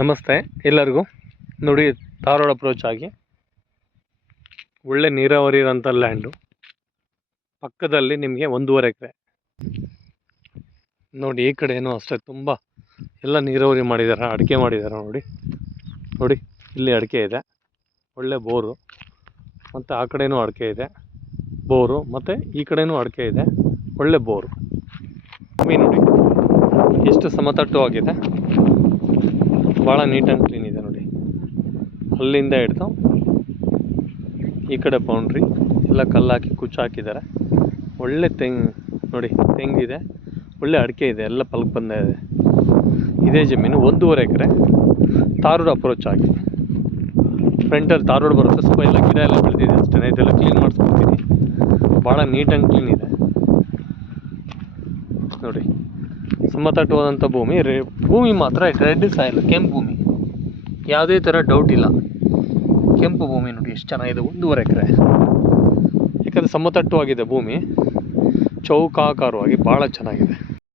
ನಮಸ್ತೆ ಎಲ್ಲರಿಗೂ. ನೋಡಿ, ಧಾರವಾಡ ಅಪ್ರೋಚ್ ಆಗಿ ಒಳ್ಳೆ ನೀರಾವರಿ ಇರೋಂಥ ಲ್ಯಾಂಡು. ಪಕ್ಕದಲ್ಲಿ ನಿಮಗೆ 1.5 ಎಕರೆ ನೋಡಿ. ಈ ಕಡೆನೂ ಅಷ್ಟೇ ತುಂಬ ಎಲ್ಲ ನೀರಾವರಿ ಮಾಡಿದ್ದಾರೆ, ಅಡಿಕೆ ಮಾಡಿದ್ದಾರೆ. ನೋಡಿ ಇಲ್ಲಿ ಅಡಿಕೆ ಇದೆ, ಒಳ್ಳೆ ಬೋರು. ಮತ್ತು ಆ ಕಡೆನೂ ಅಡಿಕೆ ಇದೆ, ಬೋರು. ಮತ್ತು ಈ ಕಡೆನೂ ಅಡಿಕೆ ಇದೆ, ಒಳ್ಳೆ ಬೋರು. ನೋಡಿ ಎಷ್ಟು ಸಮತಟ್ಟವಾಗಿದೆ, ಭಾಳ ನೀಟ್ ಆ್ಯಂಡ್ ಕ್ಲೀನ್ ಇದೆ. ನೋಡಿ, ಅಲ್ಲಿಂದ ಹಿಡ್ದು ಈ ಕಡೆ ಬೌಂಡ್ರಿ ಎಲ್ಲ ಕಲ್ಲಾಕಿ ಕುಚ್ಚು ಹಾಕಿದ್ದಾರೆ. ಒಳ್ಳೆ ನೋಡಿ, ತೆಂಗಿದೆ, ಒಳ್ಳೆ ಅಡಿಕೆ ಇದೆ, ಎಲ್ಲ ಪಲ್ಕ್ ಬಂದಿದೆ. ಇದೇ ಜಮೀನು 1.5 ಎಕರೆ ಧಾರವಾಡ ಅಪ್ರೋಚ್ ಆಗಿ. ಫ್ರಂಟಲ್ಲಿ ಧಾರವಾಡ ಬರುತ್ತೆ, ಸ್ವಲ್ಪ ಎಲ್ಲ ಗಿಡ ಎಲ್ಲ ಬೆಳೆದಿದೆ ಅಷ್ಟೇ. ಇದೆಲ್ಲ ಕ್ಲೀನ್ ಮಾಡಿಸ್ಕೊಡ್ತೀನಿ. ಭಾಳ ನೀಟ್ ಆ್ಯಂಡ್ ಕ್ಲೀನ್ ಇದೆ ನೋಡಿ. ಸಮತಟ್ಟವಾದಂಥ ಭೂಮಿ ಮಾತ್ರ ರೆಡ್ ಸಾಯಿಲ್, ಕೆಂಪು ಭೂಮಿ, ಯಾವುದೇ ಥರ ಡೌಟ್ ಇಲ್ಲ. ಕೆಂಪು ಭೂಮಿ ನೋಡಿ ಎಷ್ಟು ಚೆನ್ನಾಗಿದೆ. 1.5 ಎಕರೆ, ಯಾಕಂದರೆ ಸಮತಟ್ಟವಾಗಿದೆ ಭೂಮಿ, ಚೌಕಾಕಾರವಾಗಿ ಭಾಳ ಚೆನ್ನಾಗಿದೆ.